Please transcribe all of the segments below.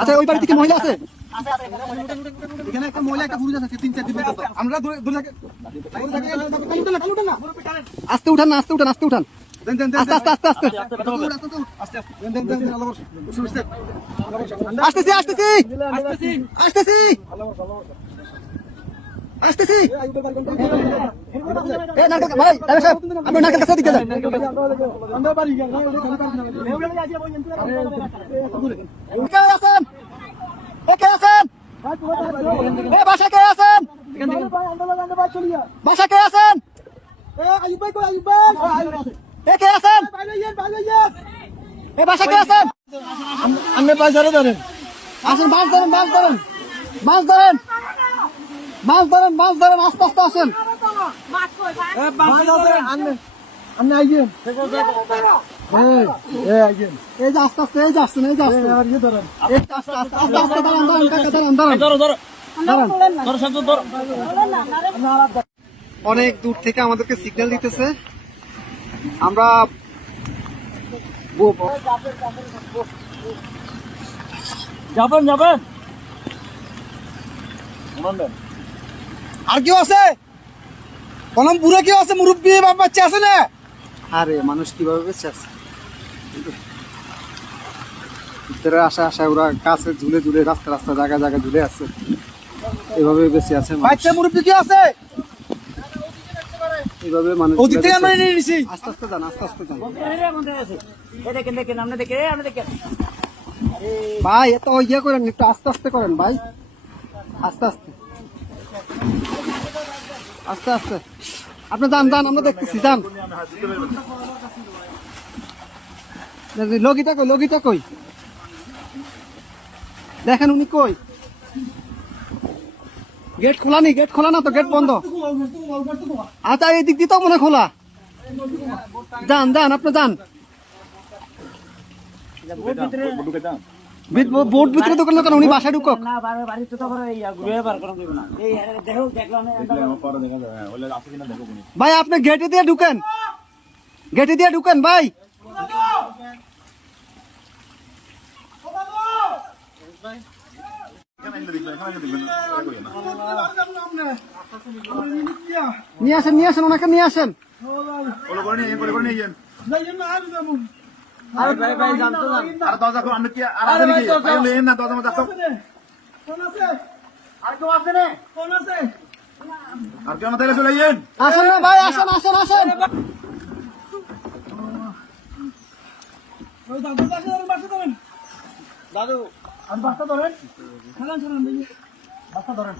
আচ্ছা ওই বাড়িতে কি মহিলা আছে? এখানে একটা মহিলা একটা পুরুষ আছে 3-4 দিন আমরা আস্তে উঠান না, আস্তে উঠান, আস্তে উঠান, আস্তে আস্তে আস্তে আস্তে আসতেছি আসতেছি আসতেছি আসতেছি। ভাই আপনি নারকেল কাছে দিকে যান। কে আছেন? কে আছেন? বাসা কে আছেন? বাসা কে আছেন? কে আছেন? বাসা কে আছেন? আপনি বাজারে ধরেন, আসেন, মাছ ধরেন, মাছ ধরেন, মাছ ধরেন, মাছ ধরেন, মাছ ধরেন, আস্তে আস্তে আসেন। আপনি আইয়েন, এই যে আস্তে আস্তে, এই যে আসছেন, এই যে আসছেন, আস্তে আস্তে আস্তে আস্তে দাঁড়ান, দাঁড়ান, দাঁড়ান, দাঁড়ান। অনেক দূর থেকে আমাদেরকে সিগন্যাল দিতেছে, আমরা যাবেন যাবেন। আর কেউ আছে? কলম বুড়ো কেউ আছে? মুরব্বী বাচ্চা আছে না? আরে মানুষ কিভাবে বেঁচে আছে? ভিতরে আসা আসা ওরা কাছে ঝুলে ঝুলে, রাস্তা রাস্তা জায়গা জায়গা ঝুলে আছে, এভাবে বেঁচে আছে। বাচ্চা মুরব্বী কি আছে? এইভাবে মানুষ ওদিক থেকে আমরা নিয়ে নিছি। আস্তে আস্তে যান, আস্তে আস্তে যান ভাই, এত ইয়ে করেন, একটু আস্তে আস্তে করেন ভাই, আস্তে আস্তে আস্তে আস্তে। আপনি যান যান, আমরা দেখতেছি, যান। লগিটা কই, লগিটা কই? দেখেন উনি কই? গেট খোলা নি? গেট খোলা না তো, গেট বন্ধ। আচ্ছা এই দিক দিয়ে তো মনে খোলা। যান যান, আপনি যান। বোর্ড ভিতরে দোকান দোকান, উনি বাসায় ঢুকক। ভাই আপনি গেটে দিয়ে ঢুকেন, গেটে দিয়ে ঢুকেন ভাই। নিয়ে আসেন, নিয়ে আসেন, ওনাকে নিয়ে আসেন। আসেন না ভাই, আসেন আসেন আসেন। দাদু আমি বাসটা ধরেন, খেলান শোনান, বাসটা ধরেন।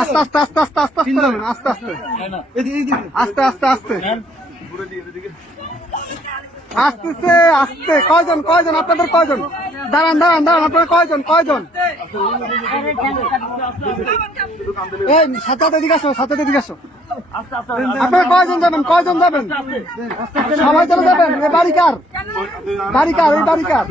আস্তে আস্তে আস্তে আস্তে আস্তে আস্তে আস্তে আস্তে আস্তে আসতেছে, আসতে। কয়জন কয়জন আপনাদের, কয়জন? দাঁড়ান দাঁড়ান দাঁড়ান, আপনারা কয়জন কয়জন? এই সাথে এদিকে আসো, সাথে এদিকে আসো। আপনারা কয়জন যাবেন, কয়জন যাবেন? সবাই চলে যাবেন? এই বাড়ি কার? বাড়ি কার? এই বাড়ি কার?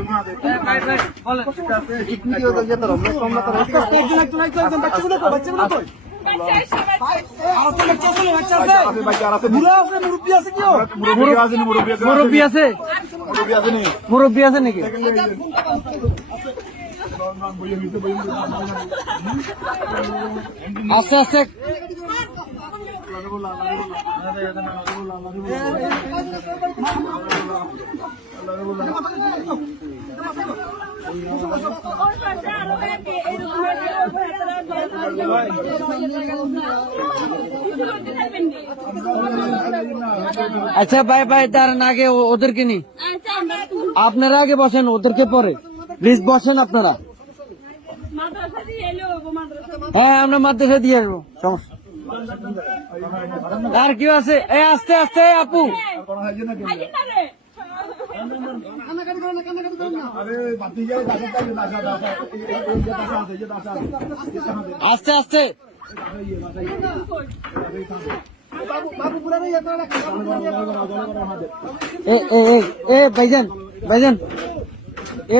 মুরব্বী আছে, মুরব্বী আছে নাকি? আস্তে আস্তে আচ্ছা ভাই ভাই, তার আগে ওদেরকে নি, আপনারা আগে বসেন, ওদেরকে পরে প্লিজ বসেন আপনারা। হ্যাঁ আমরা মাদ্রাসা দিয়ে আসবো, সমস্যা। আর কেউ আছে? আস্তে আস্তে আপু, আস্তে আস্তে বাবু বাবু পুরা নেই আপনারা এ ভাইজান ভাইজান এ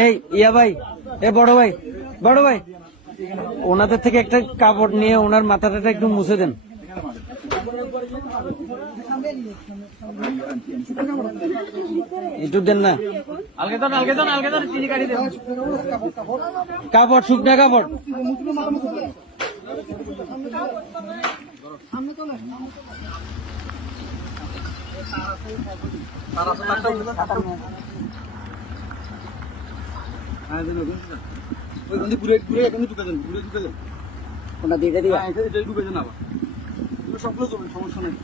এই ইয়া ভাই এ বড় ভাই ওনাদের থেকে একটা কাপড় নিয়ে ওনার মাথাটা একটু মুছে দেন। একটু দেন না কাপড়, শুকনা কাপড়। কোনটা দিয়ে দিবা সবগুলো সমস্যা নেই।